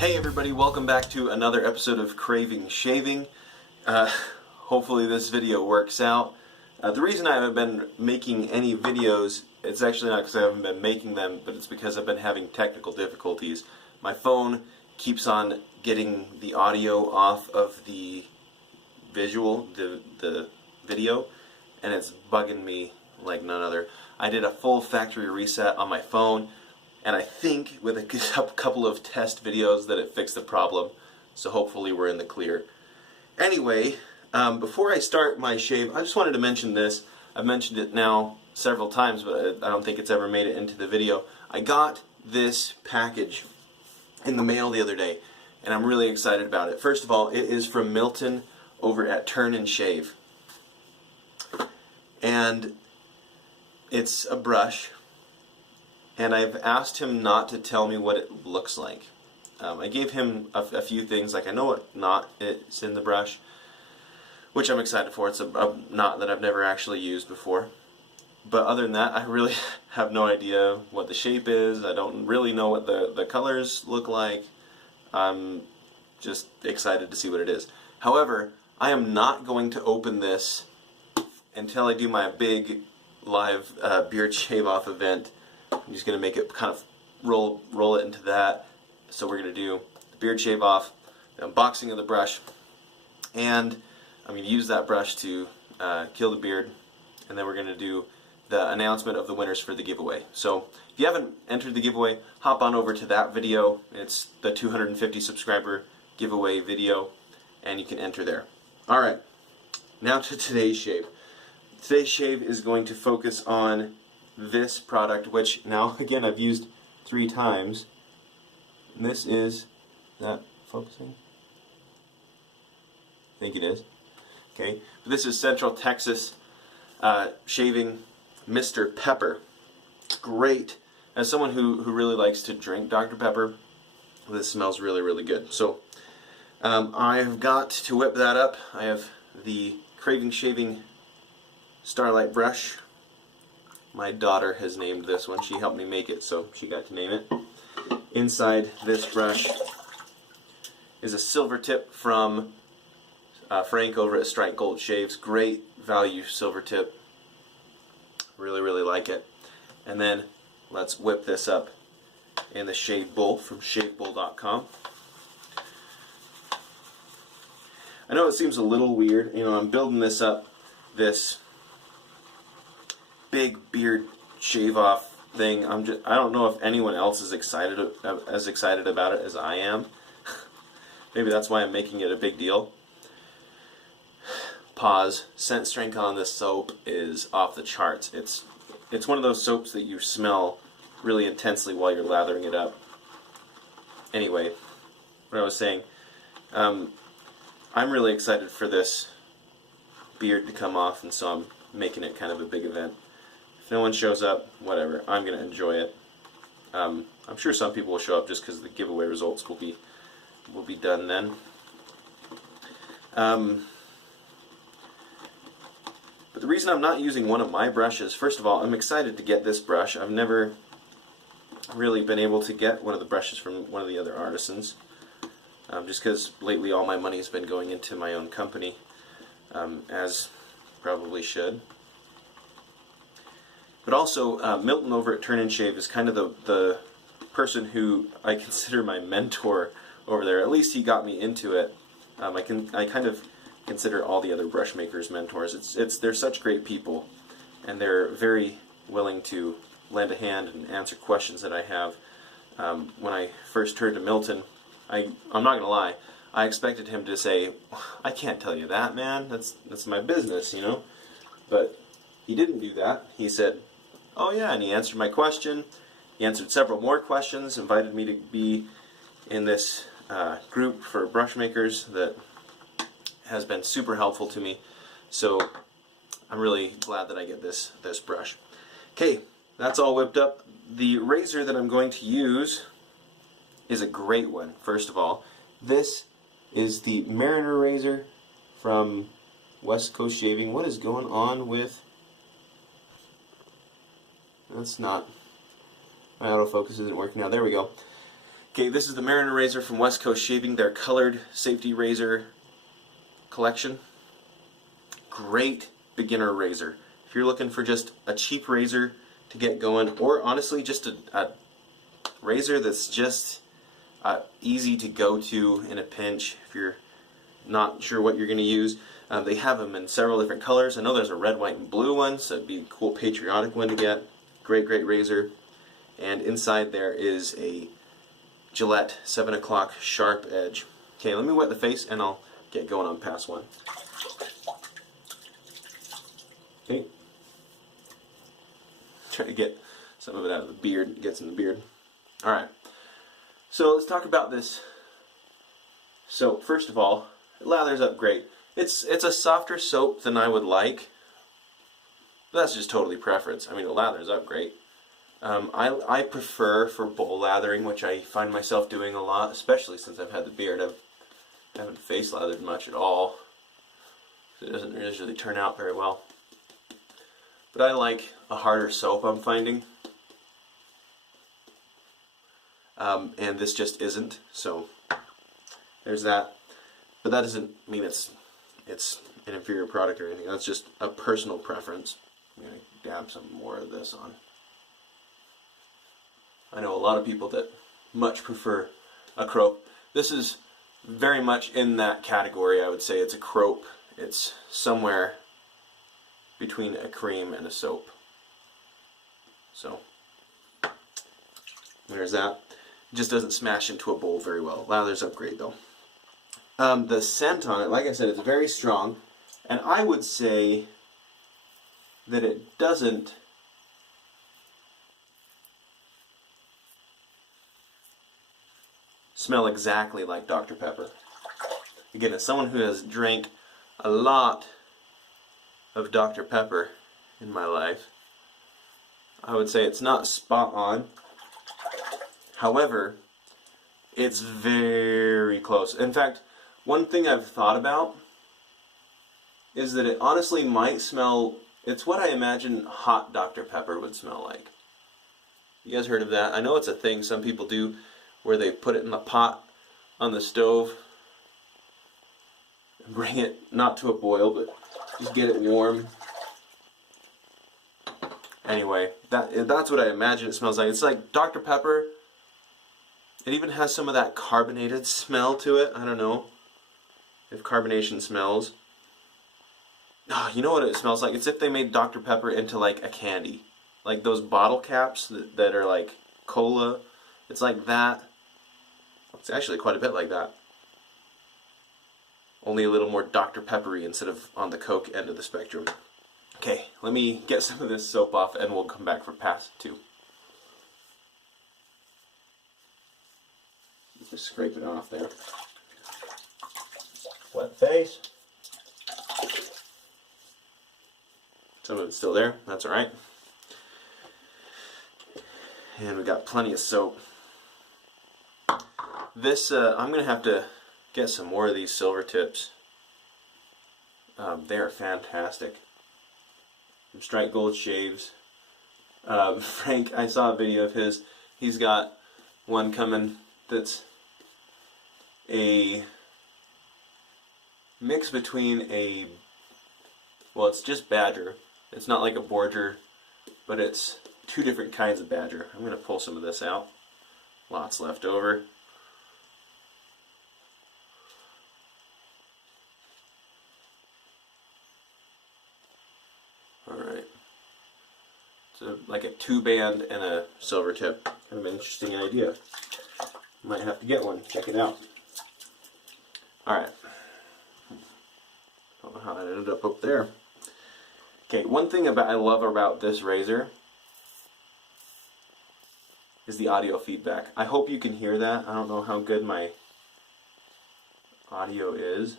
Hey everybody, welcome back to another episode of Craving Shaving. Hopefully this video works out. The reason I haven't been making any videos, it's actually not because I haven't been making them, but it's because I've been having technical difficulties. My phone keeps on getting the audio off of the visual, the video, and it's bugging me like none other. I did a full factory reset on my phone, and I think with a couple of test videos that it fixed the problem, so hopefully we're in the clear. Anyway, before I start my shave, I just wanted to mention this. I've mentioned it now several times, but I don't think it's ever made it into the video. I got this package in the mail the other day, and I'm really excited about it. First of all, it is from Milton over at Turn and Shave. And it's a brush. And I've asked him not to tell me what it looks like. I gave him a few things, like I know what knot is in the brush, which I'm excited for. It's a knot that I've never actually used before. But other than that, I really have no idea what the shape is. I don't really know what the colors look like. I'm just excited to see what it is. However, I am not going to open this until I do my big live beard shave-off event. I'm just going to make it kind of roll it into that. So we're going to do the beard shave off, the unboxing of the brush, and I'm going to use that brush to kill the beard, and then we're going to do the announcement of the winners for the giveaway. So if you haven't entered the giveaway, hop on over to that video. It's the 250 subscriber giveaway video, and you can enter there. Alright, now to today's shave. Today's shave is going to focus on this product, which now again I've used 3 times. And this is that focusing? I think it is. Okay, but this is Central Texas shaving Mr. Pepper. Great. As someone who really likes to drink Dr. Pepper, this smells really, really good. So I have got to whip that up. I have the Craving Shaving Starlight brush. My daughter has named this one. She helped me make it, so she got to name it. Inside this brush is a silver tip from Frank over at Strike Gold Shaves. Great value silver tip. Really, really like it. And then let's whip this up in the shave bowl from shavebowl.com. I know it seems a little weird. You know, I'm building this up, this big beard shave off thing. I don't know if anyone else is excited about it as I am. Maybe that's why I'm making it a big deal. Pause. Scent strength on this soap is off the charts. It's one of those soaps that you smell really intensely while you're lathering it up. Anyway, what I was saying, I'm really excited for this beard to come off, and so I'm making it kind of a big event. If no one shows up, whatever, I'm going to enjoy it. I'm sure some people will show up just because the giveaway results will be done then. But the reason I'm not using one of my brushes, first of all, I'm excited to get this brush. I've never really been able to get one of the brushes from one of the other artisans, just because lately all my money has been going into my own company, as probably should. But also, Milton over at Turn and Shave is kind of the person who I consider my mentor over there. At least he got me into it. I kind of consider all the other brush makers mentors. They're such great people, and they're very willing to lend a hand and answer questions that I have. When I first turned to Milton, I'm not going to lie, I expected him to say, "I can't tell you that, man. That's my business, you know." But he didn't do that. He said, "Oh yeah," and he answered my question. He answered several more questions, invited me to be in this group for brush makers that has been super helpful to me. So I'm really glad that I get this brush. Okay, that's all whipped up. The razor that I'm going to use is a great one. First of all, this is the Mariner razor from West Coast Shaving. What is going on with... That's not... My autofocus isn't working now. There we go. Okay, this is the Mariner razor from West Coast Shaving, their colored safety razor collection. Great beginner razor. If you're looking for just a cheap razor to get going, or honestly just a razor that's just easy to go to in a pinch if you're not sure what you're going to use. They have them in several different colors. I know there's a red, white, and blue one, so it'd be a cool patriotic one to get. Great, great razor. And inside there is a Gillette 7 o'clock sharp edge. Okay, let me wet the face and I'll get going on pass one. Okay. Try to get some of it out of the beard. It gets in the beard. Alright. So let's talk about this soap. First of all, it lathers up great. It's a softer soap than I would like. But that's just totally preference. I mean, it lathers up great. I prefer for bowl lathering, which I find myself doing a lot, especially since I've had the beard. I haven't face lathered much at all. It doesn't usually turn out very well. But I like a harder soap, I'm finding. And this just isn't, so there's that. But that doesn't mean it's an inferior product or anything. That's just a personal preference. I'm going to dab some more of this on. I know a lot of people that much prefer a crope. This is very much in that category. I would say it's a crope. It's somewhere between a cream and a soap. So there's that. It just doesn't smash into a bowl very well. Lathers up great though. The scent on it, like I said, it's very strong, and I would say that it doesn't smell exactly like Dr. Pepper. Again, as someone who has drank a lot of Dr. Pepper in my life, I would say it's not spot on. However, it's very close. In fact, one thing I've thought about is that it honestly might smell, it's what I imagine hot Dr. Pepper would smell like. You guys heard of that? I know it's a thing some people do where they put it in the pot on the stove and bring it not to a boil, but just get it warm. Anyway, that's what I imagine it smells like. It's like Dr. Pepper. It even has some of that carbonated smell to it. I don't know if carbonation smells. Oh, you know what it smells like? It's if they made Dr. Pepper into like a candy. Like those bottle caps that are like cola. It's like that. It's actually quite a bit like that. Only a little more Dr. Peppery instead of on the Coke end of the spectrum. Okay, let me get some of this soap off and we'll come back for pass 2. Just scrape it off there. Wet face. Some of it's still there, that's alright. And we got plenty of soap. This, I'm going to have to get some more of these silver tips. They are fantastic. From Strike Gold Shaves. Frank, I saw a video of his. He's got one coming that's a mix between a, well, it's just badger. It's not like a Borger, but it's 2 different kinds of badger. I'm going to pull some of this out. Lots left over. Alright. So like a 2-band and a silver tip. Kind of an interesting idea. Might have to get one. Check it out. Alright. Don't know how that ended up there. Okay, one thing I love about this razor is the audio feedback. I hope you can hear that. I don't know how good my audio is.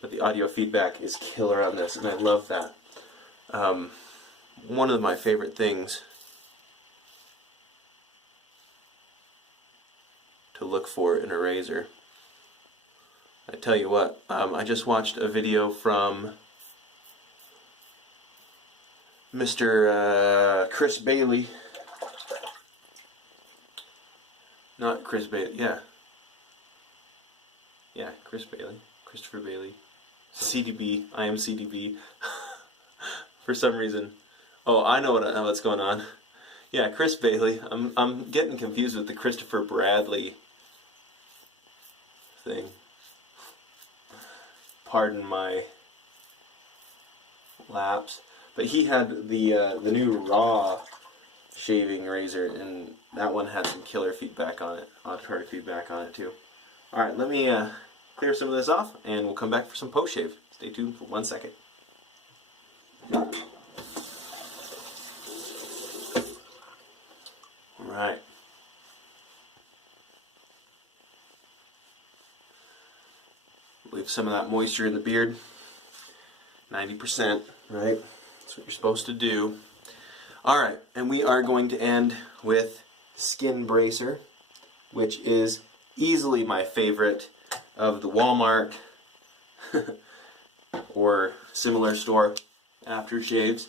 But the audio feedback is killer on this, and I love that. One of my favorite things to look for in a razor. I tell you what, I just watched a video from Mr. Chris Bailey. Not Chris Bailey, yeah. Yeah, Chris Bailey. Christopher Bailey. CDB. I am CDB. For some reason. Oh, I know what's going on. Yeah, Chris Bailey. I'm getting confused with the Christopher Bradley thing. Pardon my lapse. But he had the new raw shaving razor, and that one had some killer feedback on it, auditory feedback on it too. Alright, let me clear some of this off, and we'll come back for some post-shave. Stay tuned for 1 second. Alright. Leave some of that moisture in the beard. 90%, right? That's what you're supposed to do. Alright, and we are going to end with Skin Bracer, which is easily my favorite of the Walmart or similar store aftershaves.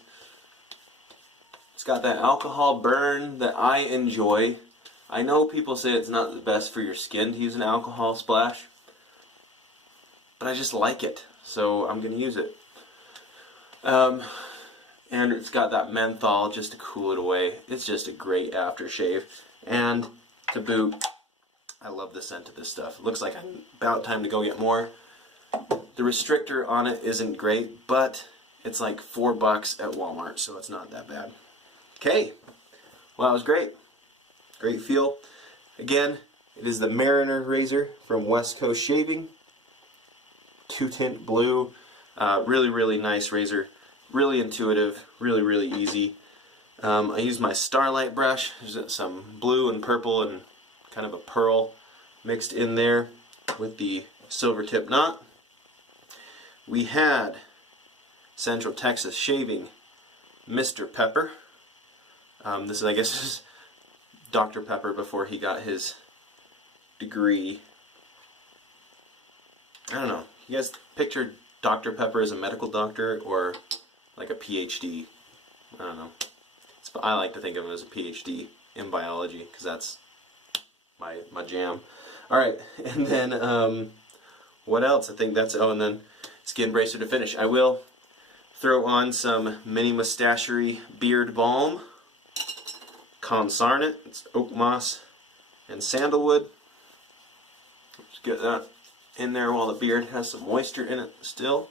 It's got that alcohol burn that I enjoy. I know people say it's not the best for your skin to use an alcohol splash, but I just like it, so I'm going to use it. And it's got that menthol just to cool it away. It's just a great aftershave. And to boot, I love the scent of this stuff. It looks like I'm about time to go get more. The restrictor on it isn't great, but it's like $4 at Walmart, so it's not that bad. Okay, well, that was great. Great feel. Again, it is the Mariner razor from West Coast Shaving. 2-tint blue. Really, really nice razor. Really intuitive. Really, really easy. I use my Starlight brush. There's some blue and purple and kind of a pearl mixed in there with the silver tip knot. We had Central Texas Shaving Mr. Pepper. This is, I guess, this is Dr. Pepper before he got his degree. I don't know. You guys picture Dr. Pepper as a medical doctor or like a PhD? I don't know. I like to think of him as a PhD in biology because that's my jam. Alright, and then what else? I think that's, oh, and then Skin Bracer to finish. I will throw on some Mini Mustachery Beard Balm. Consarnet. It's oak moss and sandalwood. Just get that in there while the beard has some moisture in it still.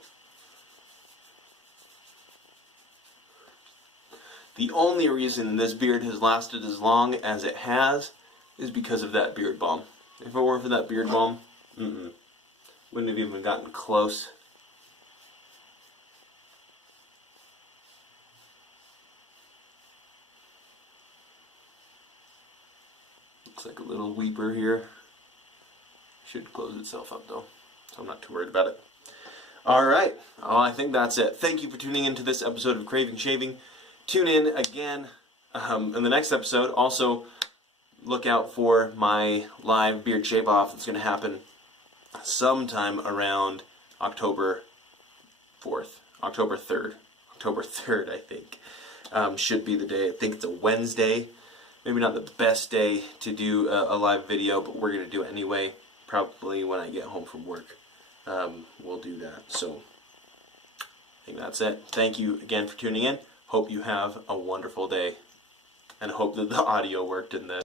The only reason this beard has lasted as long as it has is because of that beard balm. If it weren't for that beard balm, wouldn't have even gotten close. Looks like a little weeper here. Should close itself up though, so I'm not too worried about it. Alright, I think that's it. Thank you for tuning into this episode of Craving Shaving. Tune in again in the next episode. Also, look out for my live beard shave off that's going to happen sometime around October 4th. October 3rd. October 3rd, I think. Should be the day. I think it's a Wednesday. Maybe not the best day to do a live video, but we're going to do it anyway. Probably when I get home from work. We'll do that. So, I think that's it. Thank you again for tuning in. Hope you have a wonderful day, and I hope that the audio worked in this.